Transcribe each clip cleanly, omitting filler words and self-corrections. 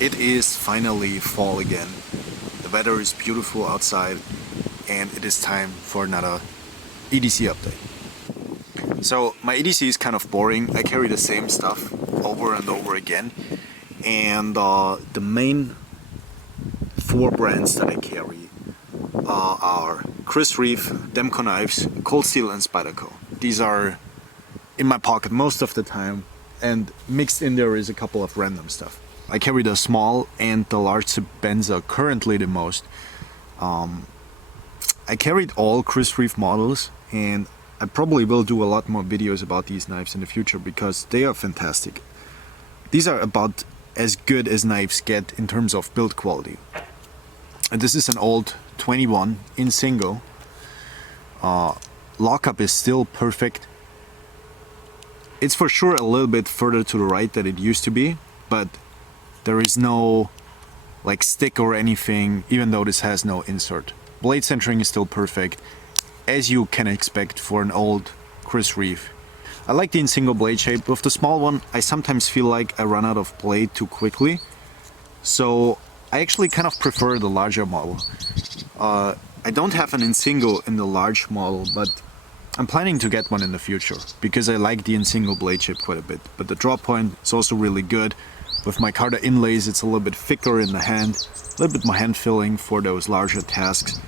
It is finally fall again. The weather is beautiful outside and it is time for another EDC update. So my EDC is kind of boring. I carry the same stuff over and over again, and the main four brands that I carry are Chris Reeve, Demco Knives, Cold Steel and Spyderco. These are in my pocket most of the time, and mixed in there is a couple of random stuff. I carry the small and the large Sebenza currently the most. I carried all Chris Reeve models, and I probably will do a lot more videos about these knives in the future because they are fantastic. These are about as good as knives get in terms of build quality. And this is an old 21 in single. Lockup is still perfect. It's for sure a little bit further to the right than it used to be, but there is no like stick or anything, even though this has no insert. Blade centering is still perfect, as you can expect for an old Chris Reeve. I like the in single blade shape. With the small one, I sometimes feel like I run out of blade too quickly, so I actually kind of prefer the larger model. I don't have an in single in the large model, but I'm planning to get one in the future because I like the in single blade shape quite a bit. But the drop point is also really good. With my Carta inlays, it's a little bit thicker in the hand, a little bit more hand filling for those larger tasks.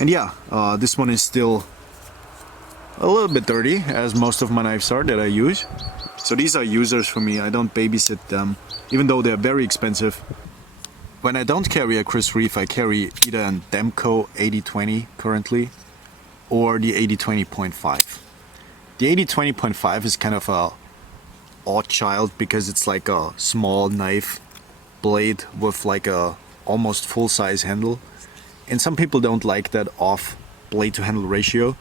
And yeah, this one is still a little bit dirty, as most of my knives are that I use. So these are users for me. I don't babysit them, even though they're very expensive. When I don't carry a Chris Reeve, I carry either a Demco 8020 currently, or the 8020.5. The 8020.5 is kind of a odd child because it's like a small knife blade with like a almost full-size handle, and some people don't like that off blade to handle ratio,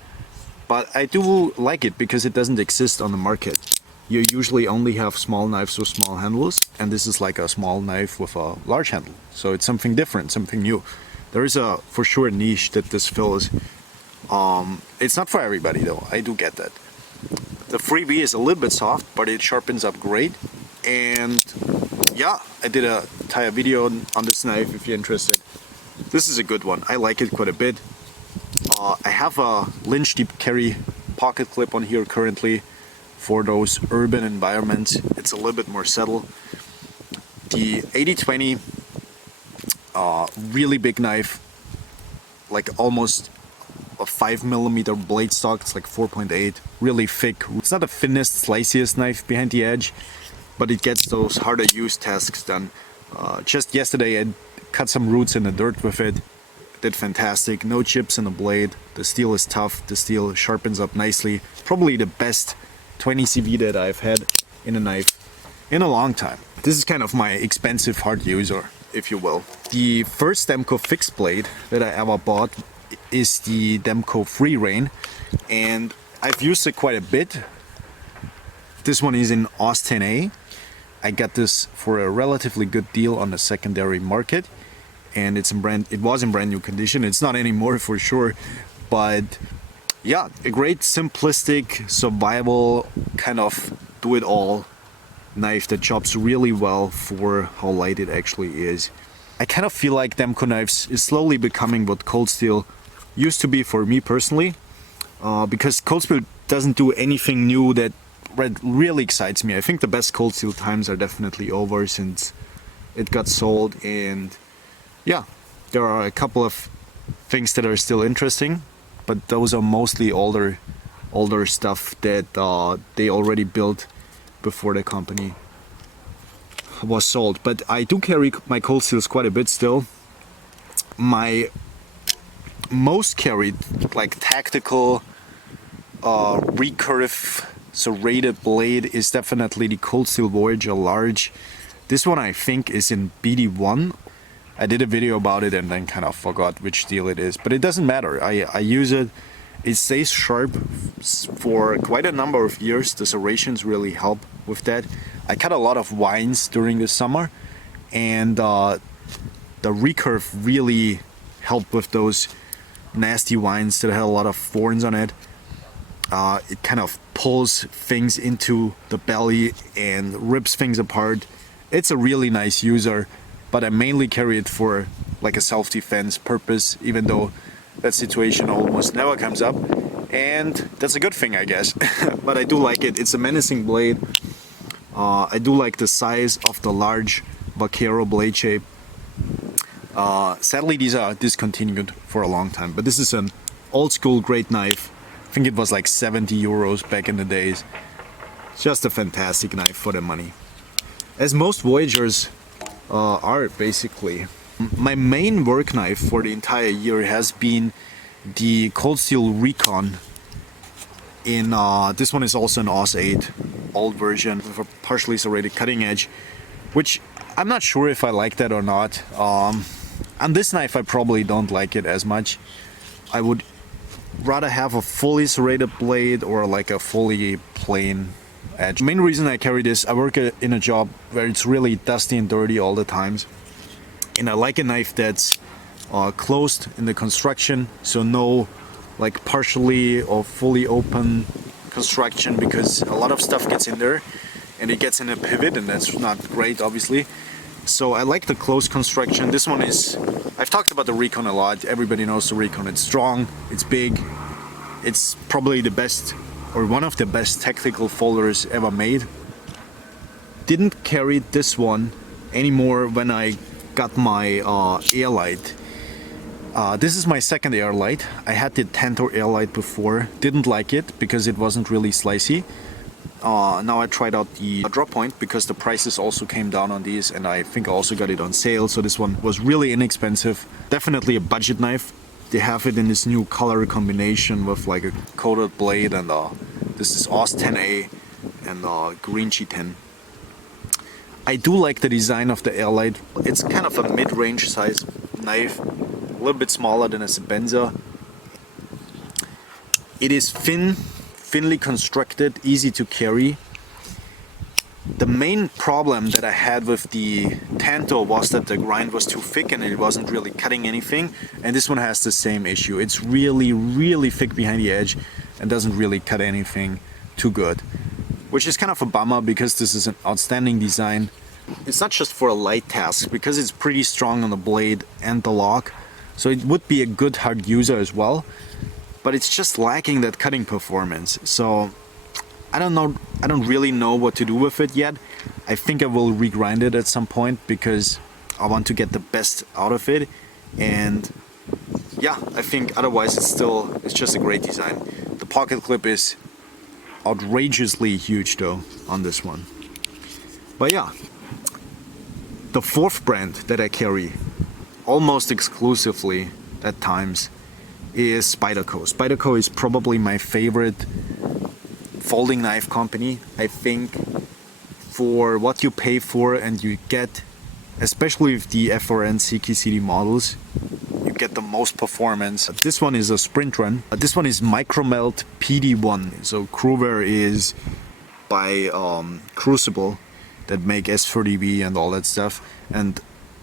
but I do like it because it doesn't exist on the market. You usually only have small knives with small handles, and this is like a small knife with a large handle, so it's something different, something new. There is a for sure niche that this fills. It's not for everybody though, I do get that. The freebie is a little bit soft, but it sharpens up great. And yeah, I did a entire video on this knife if you're interested. This is a good one. I like it quite a bit. I have a Lynch deep carry pocket clip on here currently for those urban environments. It's a little bit more subtle. The 8020, really big knife, like almost a 5mm blade stock. It's like 4.8, really thick. It's not the thinnest, sliciest knife behind the edge, but it gets those harder use tasks done. Just yesterday I cut some roots in the dirt with it. Did fantastic. No chips in the blade. The steel is tough. The steel sharpens up nicely. Probably the best 20 CV that I've had in a knife in a long time. This is kind of my expensive hard user, if you will. The first Demco fixed blade that I ever bought is the Demco Free Rein, and I've used it quite a bit. This one is in Aus 10A. I got this for a relatively good deal on the secondary market, and it was in brand new condition. It's not anymore for sure, but yeah, a great simplistic survival kind of do-it-all knife that chops really well for how light it actually is. I kind of feel like Demco Knives is slowly becoming what Cold Steel used to be for me personally, because Cold Steel doesn't do anything new that really excites me. I think the best Cold Steel times are definitely over since it got sold, and yeah, there are a couple of things that are still interesting, but those are mostly older stuff that they already built before the company was sold. But I do carry my Cold Steels quite a bit still. My most carried like tactical recurve serrated blade is definitely the Cold Steel Voyager large. This one I think is in BD1. I did a video about it and then kind of forgot which steel it is, but it doesn't matter. I use it. It stays sharp for quite a number of years. The serrations really help with that. I cut a lot of wines during the summer, and the recurve really helped with those nasty wines that had a lot of thorns on it. It kind of pulls things into the belly and rips things apart, It's a really nice user, but I mainly carry it for like a self-defense purpose, even though that situation almost never comes up. And that's a good thing, I guess. But I do like it. It's a menacing blade. I do like the size of the large Vaquero blade shape. Sadly, these are discontinued for a long time, but this is an old school great knife. I think it was like 70 euros back in the days. It's just a fantastic knife for the money. As most Voyagers are basically. My main work knife for the entire year has been the Cold Steel Recon. This one is also an AUS 8 old version with a partially serrated cutting edge, which I'm not sure if I like that or not. On this knife I probably don't like it as much. I would rather have a fully serrated blade or like a fully plain edge. The main reason I carry this, I work in a job where it's really dusty and dirty all the times, and I like a knife that's closed in the construction, so no like partially or fully open construction, because a lot of stuff gets in there and it gets in a pivot, and that's not great obviously. So I like the closed construction. This one is, I've talked about the Recon a lot, everybody knows the Recon. It's strong, it's big, it's probably the best or one of the best tactical folders ever made. Didn't carry this one anymore when I got my Airlight. This is my second Airlight. I had the Tanto Airlight before, didn't like it because it wasn't really slicey. Now I tried out the Drop Point because the prices also came down on these, and I think I also got it on sale, so this one was really inexpensive. Definitely a budget knife. They have it in this new color combination with like a coated blade, and this is AUS 10A and green G10. I do like the design of the Airlight. It's kind of a mid-range size knife, a little bit smaller than a Sebenza. It is thinly constructed, easy to carry. The main problem that I had with the Tanto was that the grind was too thick and it wasn't really cutting anything, and this one has the same issue. It's really thick behind the edge and doesn't really cut anything too good, which is kind of a bummer because this is an outstanding design. It's not just for a light task, because it's pretty strong on the blade and the lock, so it would be a good hard user as well, but it's just lacking that cutting performance. So I don't know, I don't really know what to do with it yet. I think I will regrind it at some point because I want to get the best out of it, and yeah, I think otherwise it's just a great design. The pocket clip is outrageously huge though on this one. But yeah, the fourth brand that I carry almost exclusively at times is Spyderco. Spyderco is probably my favorite folding knife company. I think for what you pay for and you get, especially with the FRN CKCD models, you get the most performance. This one is a sprint run. This one is Micromelt PD1. So Cruwear is by Crucible, that make S30V and all that stuff, and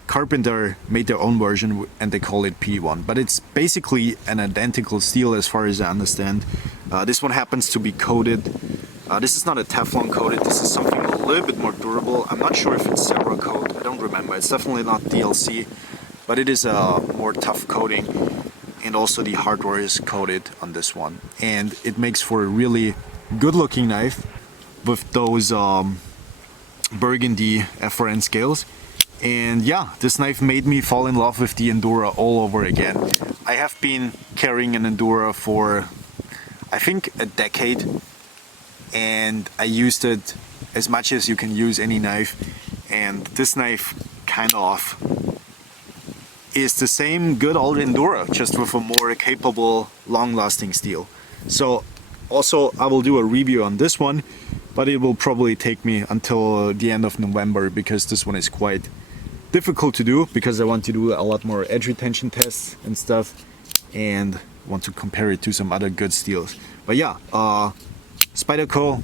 Carpenter made their own version and they call it PD1, but it's basically an identical steel as far as I understand. This one happens to be coated. This is not a Teflon coated, this is something a little bit more durable. I'm not sure if it's Cerakote, I don't remember. It's definitely not DLC, but it is a more tough coating, and also the hardware is coated on this one. And it makes for a really good looking knife with those burgundy FRN scales. And yeah, this knife made me fall in love with the Endura all over again. I have been carrying an Endura for I think a decade, and I used it as much as you can use any knife, and this knife kind of is the same good old Endura, just with a more capable, long-lasting steel. So also I will do a review on this one, but it will probably take me until the end of November, because this one is quite difficult to do, because I want to do a lot more edge retention tests and stuff, and want to compare it to some other good steels. But yeah, Spyderco,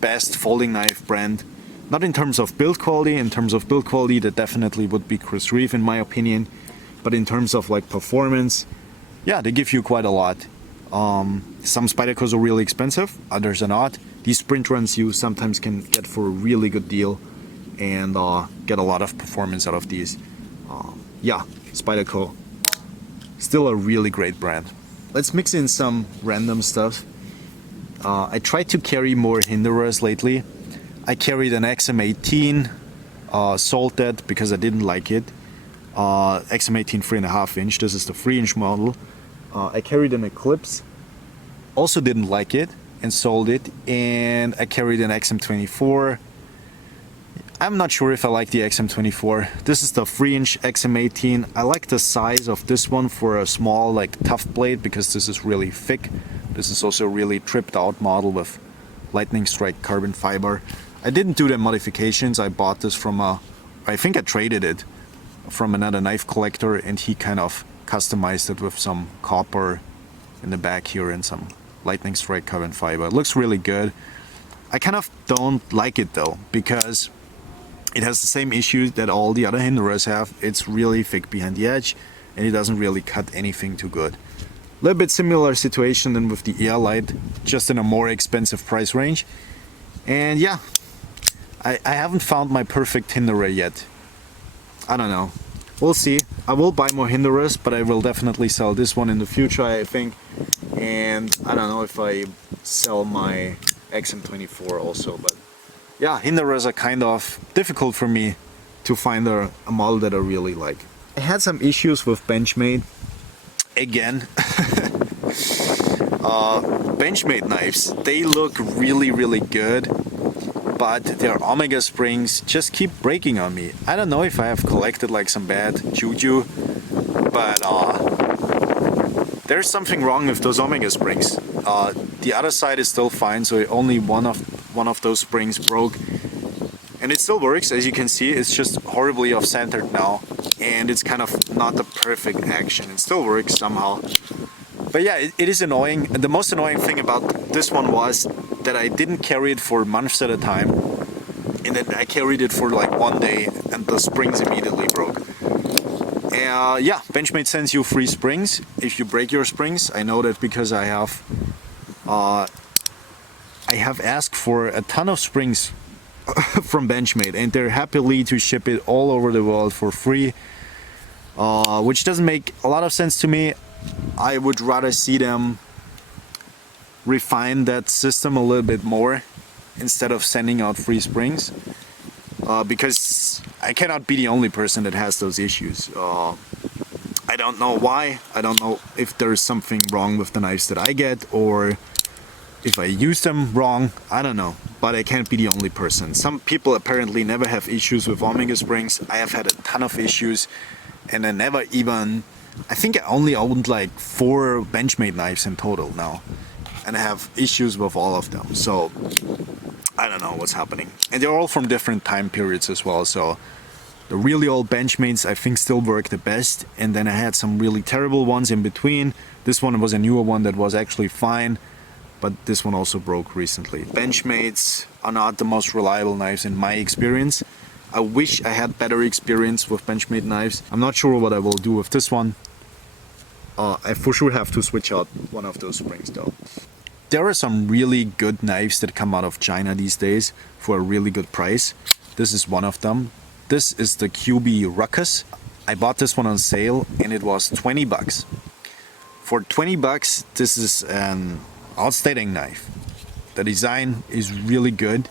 best folding knife brand. Not in terms of build quality. In terms of build quality, that definitely would be Chris Reeve in my opinion. But in terms of like performance, yeah, they give you quite a lot. Some Spydercos are really expensive, others are not. These sprint runs you sometimes can get for a really good deal, and get a lot of performance out of these. Yeah, Spyderco, still a really great brand. Let's mix in some random stuff. I tried to carry more Hinderers lately. I carried an XM18, sold that because I didn't like it. XM18 3.5 inch, this is the 3-inch model. I carried an Eclipse, also didn't like it and sold it. And I carried an XM24. I'm not sure if I like the XM24. This is the 3-inch XM18. I like the size of this one for a small, like, tough blade because this is really thick. This is also a really tripped out model with lightning strike carbon fiber. I didn't do the modifications. I bought this from I think I traded it from another knife collector, and he kind of customized it with some copper in the back here and some lightning strike carbon fiber. It looks really good. I kind of don't like it though, because it has the same issue that all the other Hinderers have. It's really thick behind the edge, and it doesn't really cut anything too good. A little bit similar situation than with the Airlight, just in a more expensive price range. And yeah, I haven't found my perfect Hinderer yet. I don't know. We'll see. I will buy more Hinderers, but I will definitely sell this one in the future, I think. And I don't know if I sell my XM24 also, but yeah, Hinderers are kind of difficult for me to find a model that I really like. I had some issues with Benchmade again. Benchmade knives, they look really good, but their Omega springs just keep breaking on me. I don't know if I have collected like some bad juju, but there's something wrong with those Omega springs. The other side is still fine, so only one of those springs broke, and it still works. As you can see, it's just horribly off-centered now, and it's kind of not the perfect action. It still works somehow, but yeah, it is annoying. The most annoying thing about this one was that I didn't carry it for months at a time, and then I carried it for like one day and the springs immediately broke. Yeah, Benchmade sends you free springs if you break your springs. I know that because I have asked for a ton of springs from Benchmade, and they're happily to ship it all over the world for free, which doesn't make a lot of sense to me. I would rather see them refine that system a little bit more instead of sending out free springs, because I cannot be the only person that has those issues. I don't know why. I don't know if there's something wrong with the knives that I get, or if I use them wrong. I don't know, but I can't be the only person. Some people apparently never have issues with Omega springs. I have had a ton of issues, and I never even... I think I only owned like 4 Benchmade knives in total now, and I have issues with all of them, so I don't know what's happening. And they're all from different time periods as well, so the really old Benchmades I think still work the best, and then I had some really terrible ones in between. This one was a newer one that was actually fine, but this one also broke recently. Benchmades are not the most reliable knives in my experience. I wish I had better experience with Benchmade knives. I'm not sure what I will do with this one. I for sure have to switch out one of those springs though. There are some really good knives that come out of China these days for a really good price. This is one of them. This is the QB Ruckus. I bought this one on sale and it was 20 bucks. For 20 bucks, this is an outstanding knife. The design is really good.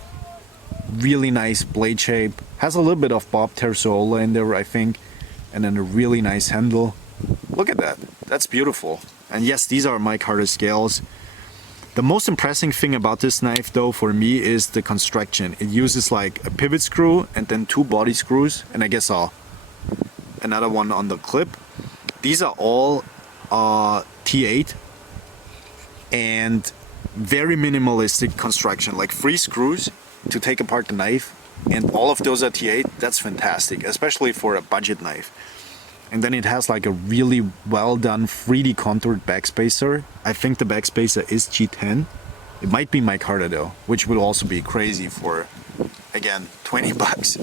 Really nice blade shape. Has a little bit of Bob Terzola in there, I think. And then a really nice handle. Look at that. That's beautiful. And yes, these are mic Carter scales. The most impressive thing about this knife though for me is the construction. It uses like a pivot screw and then 2 body screws, and I guess another one on the clip. These are all T8 and very minimalistic construction, like 3 screws to take apart the knife, and all of those are T8. That's fantastic, especially for a budget knife. And then it has like a really well done 3D contoured backspacer. I think the backspacer is G10. It might be mic Carter though, which would also be crazy for, again, 20 bucks.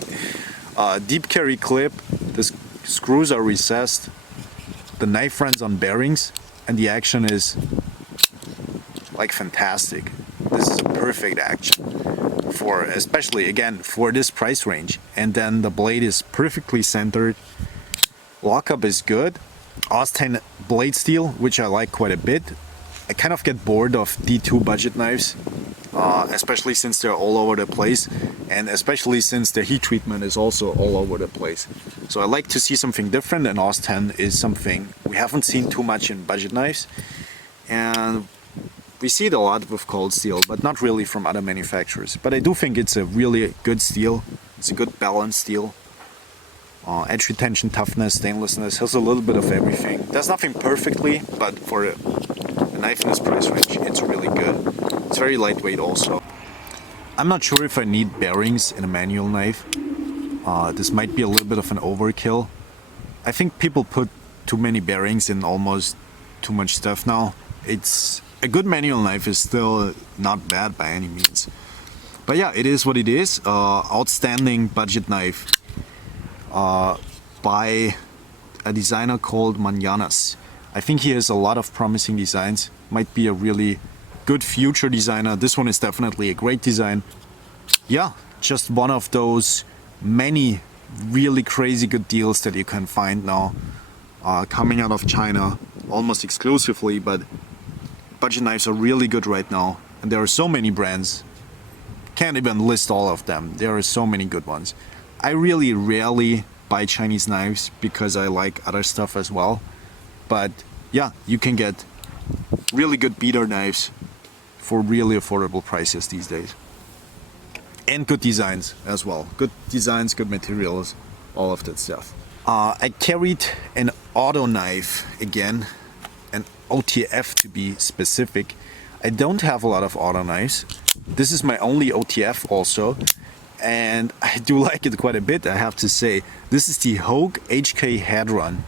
Deep carry clip. The screws are recessed. The knife runs on bearings, and the action is like fantastic. This is a perfect action for, especially again for this price range. And then the blade is perfectly centered. Lockup is good. AUS-10 blade steel, which I like quite a bit. I kind of get bored of D2 budget knives, especially since they're all over the place, and especially since the heat treatment is also all over the place. So I like to see something different, and AUS-10 is something we haven't seen too much in budget knives. And we see it a lot with cold steel, but not really from other manufacturers. But I do think it's a really good steel. It's a good balanced steel. Edge retention, toughness, stainlessness, has a little bit of everything. Does nothing perfectly, but for a knife in this price range, it's really good. It's very lightweight also. I'm not sure if I need bearings in a manual knife. This might be a little bit of an overkill. I think people put too many bearings in almost too much stuff now. It's a good manual knife is still not bad by any means. But yeah, it is what it is. Outstanding budget knife by a designer called Mananas. I think he has a lot of promising designs. Might be a really good future designer. This one is definitely a great design. Yeah, just one of those many really crazy good deals that you can find now coming out of China almost exclusively, but budget knives are really good right now, and there are so many brands. Can't even list all of them. There are so many good ones. I really rarely buy Chinese knives because I like other stuff as well. But yeah, you can get really good beater knives for really affordable prices these days. And good designs as well. Good designs, good materials, all of that stuff. I carried an auto knife again, an OTF to be specific. I don't have a lot of auto knives. This is my only OTF also, and I do like it quite a bit, I have to say. This is the Hogue HK Hadron.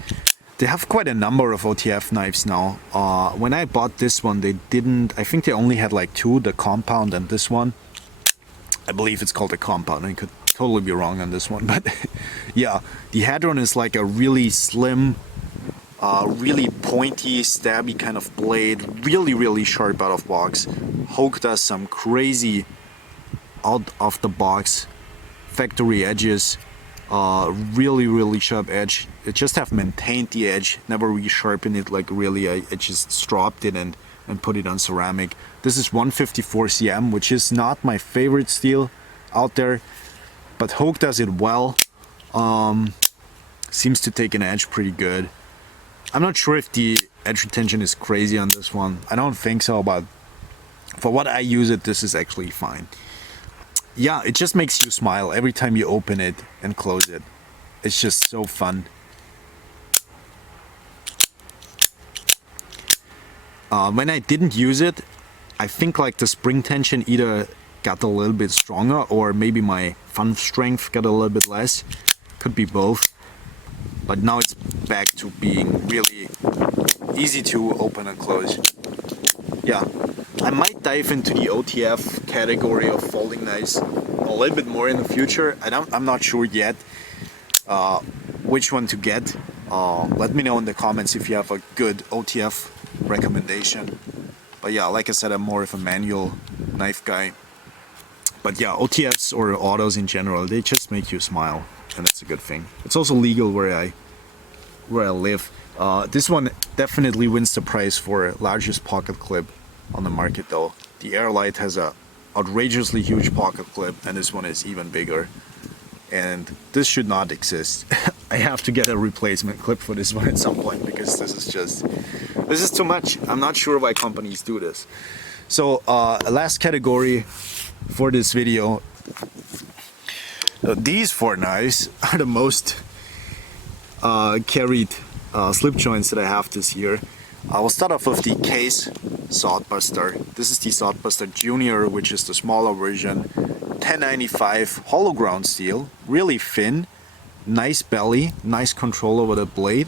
They have quite a number of OTF knives now. When I bought this one, they didn't, I think they only had like two, the Compound and this one. I believe it's called the Compound. I could totally be wrong on this one, but yeah, the Hadron is like a really slim, really pointy, stabby kind of blade, really sharp out of box. Hogue does some crazy out of the box factory edges, really sharp edge. I just have maintained the edge, never resharpened it, like really I just stropped it and put it on ceramic. This is 154 cm, which is not my favorite steel out there, but Hogue does it well. Seems to take an edge pretty good. I'm not sure if the edge retention is crazy on this one. I don't think so, but for what I use it, this is actually fine. Yeah, it just makes you smile every time you open it and close it. It's just so fun. When I didn't use it, I think like the spring tension either got a little bit stronger or maybe my thumb strength got a little bit less. Could be both. But now it's back to being really easy to open and close. Yeah, I might dive into the OTF category of folding knives a little bit more in the future. I'm not sure yet which one to get. Let me know in the comments if you have a good OTF recommendation. But yeah, like I said, I'm more of a manual knife guy. But yeah, OTFs or autos in general, they just make you smile, and that's a good thing. It's also legal where I live. This one definitely wins the prize for largest pocket clip on the market though. The Airlight has a outrageously huge pocket clip, and this one is even bigger. And this should not exist. I have to get a replacement clip for this one at some point, because this is too much. I'm not sure why companies do this. So last category for this video. These four knives are the most carried slip joints that I have this year. I will start off with the Case Swordbuster. This is the Swordbuster Junior, which is the smaller version. 1095 hollow ground steel, really thin, nice belly, nice control over the blade,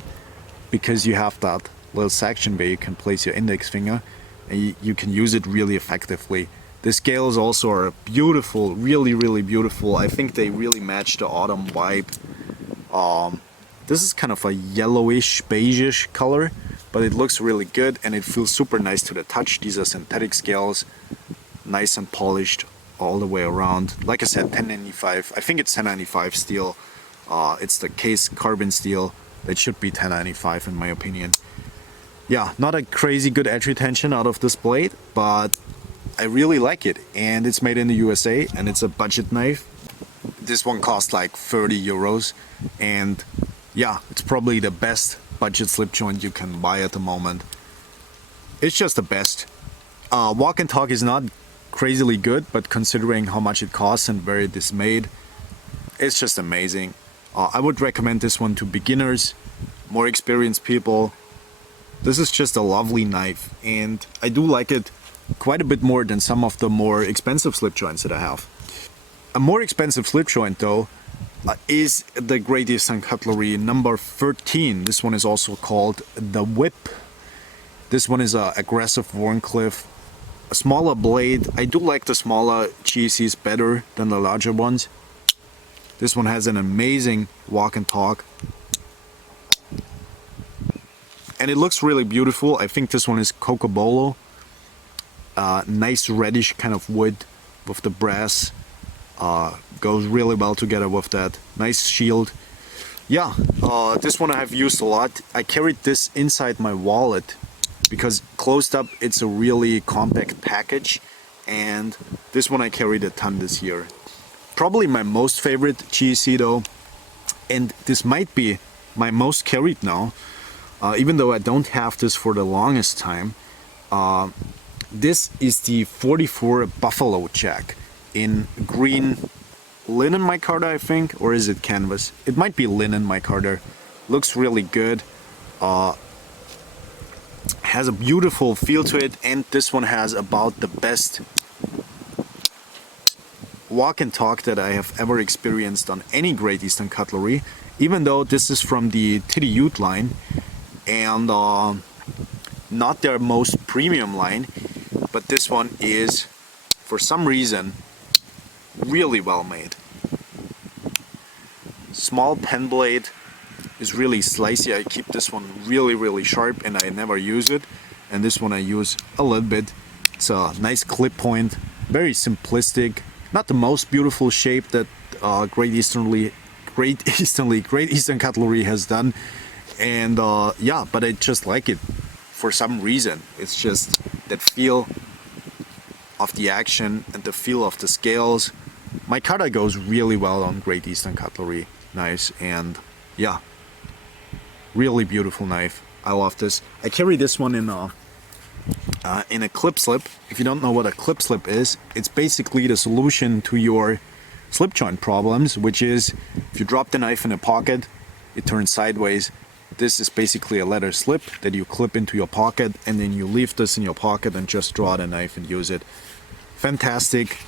because you have that little section where you can place your index finger and you can use it really effectively. The scales also are beautiful, really beautiful. I think they really match the autumn vibe. This is kind of a yellowish, beigeish color, but it looks really good and it feels super nice to the touch. These are synthetic scales, nice and polished all the way around. Like I said, 1095. I think it's 1095 steel. It's the case carbon steel. It should be 1095 in my opinion. Yeah, not a crazy good edge retention out of this blade, but I really like it. And it's made in the USA and it's a budget knife. This one costs like 30 euros. And yeah, it's probably the best budget slip joint you can buy at the moment. It's just the best. Walk and talk is not crazily good, but considering how much it costs and where it is made, it's just amazing. I would recommend this one to beginners, more experienced people. This is just a lovely knife, and I do like it quite a bit more than some of the more expensive slip joints that I have. A more expensive slip joint though is the Great Eastern Cutlery number 13. This one is also called the Whip. This one is a aggressive Warncliffe, a smaller blade. I do like the smaller GECs better than the larger ones. This one has an amazing walk and talk. And it looks really beautiful. I think this one is Cocobolo. Nice reddish kind of wood with the brass. Goes really well together with that. Nice shield. Yeah, this one I have used a lot. I carried this inside my wallet because closed up it's a really compact package. And this one I carried a ton this year. Probably my most favorite GEC though, and this might be my most carried now, even though I don't have this for the longest time. This is the 44 Buffalo Jack in green linen micarta, I think, or is it canvas? It might be linen micarta. Looks really good. Has a beautiful feel to it, and this one has about the best walk and talk that I have ever experienced on any Great Eastern Cutlery, even though this is from the Titty Ute line and not their most premium line, but this one is for some reason really well made. Small pen blade is really slicey. I keep this one really sharp and I never use it, and this one I use a little bit. It's a nice clip point, very simplistic. Not the most beautiful shape that Great Eastern Cutlery has done, and yeah, but I just like it for some reason. It's just that feel of the action and the feel of the scales. Micarta goes really well on Great Eastern Cutlery knives, and yeah, really beautiful knife. I love this. I carry this one in a clip slip. If you don't know what a clip slip is, it's basically the solution to your slip joint problems, which is if you drop the knife in a pocket, it turns sideways. This is basically a leather slip that you clip into your pocket, and then you leave this in your pocket and just draw the knife and use it. Fantastic.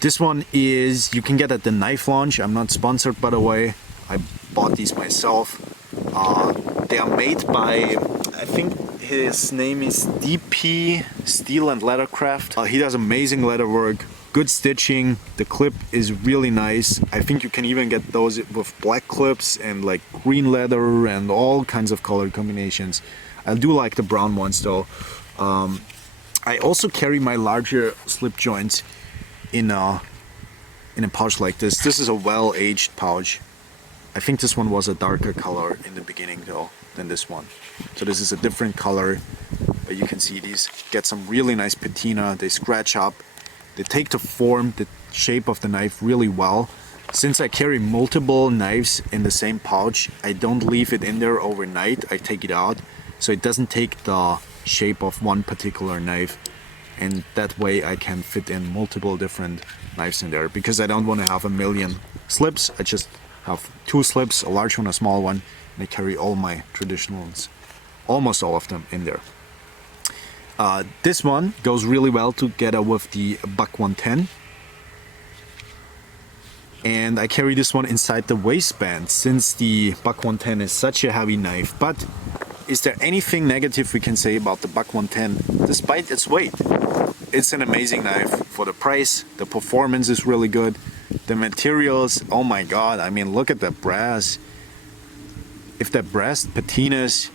This one is, you can get at the Knife Launch. I'm not sponsored, by the way. I bought these myself. They are made by, I think his name is DP Steel and Leathercraft. He does amazing leather work, good stitching. The clip is really nice. I think you can even get those with black clips and like green leather and all kinds of color combinations. I do like the brown ones though. I also carry my larger slip joints in a pouch like this. This is a well-aged pouch. I think this one was a darker color in the beginning though than this one. So this is a different color, but you can see these get some really nice patina. They scratch up. They take the form, the shape of the knife really well. Since I carry multiple knives in the same pouch, I don't leave it in there overnight. I take it out so it doesn't take the shape of one particular knife, and that way I can fit in multiple different knives in there, because I don't want to have a million slips. I just have two slips, a large one, a small one, and I carry all my traditionals, almost all of them, in there. This one goes really well together with the Buck 110, and I carry this one inside the waistband since the Buck 110 is such a heavy knife. But is there anything negative we can say about the Buck 110 despite its weight? It's an amazing knife for the price. The performance is really good. The materials, oh my god, I mean, look at the brass. If the brass patinas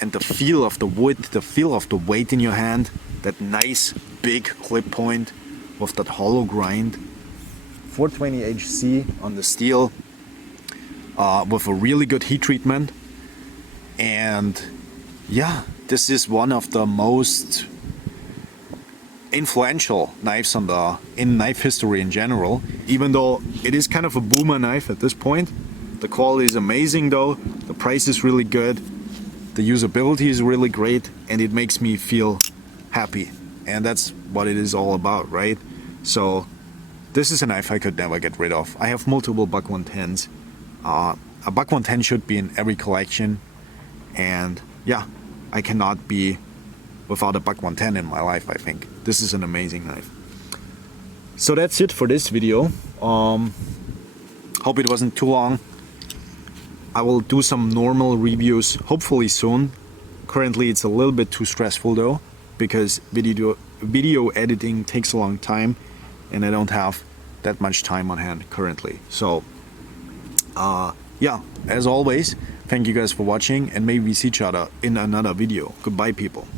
and the feel of the wood, the feel of the weight in your hand, that nice big clip point, with that hollow grind. 420HC on the steel with a really good heat treatment. And yeah, this is one of the most influential knives in knife history in general. Even though it is kind of a boomer knife at this point, the quality is amazing though, the price is really good, the usability is really great, and it makes me feel happy. And that's what it is all about, right? So this is a knife I could never get rid of. I have multiple Buck 110s. A Buck 110 should be in every collection, and yeah, I cannot be without a Buck 110 in my life, I think. This is an amazing knife. So that's it for this video. Hope it wasn't too long. I will do some normal reviews hopefully soon. Currently it's a little bit too stressful though, because video editing takes a long time and I don't have that much time on hand currently. So yeah, as always, thank you guys for watching, and maybe we see each other in another video. Goodbye, people.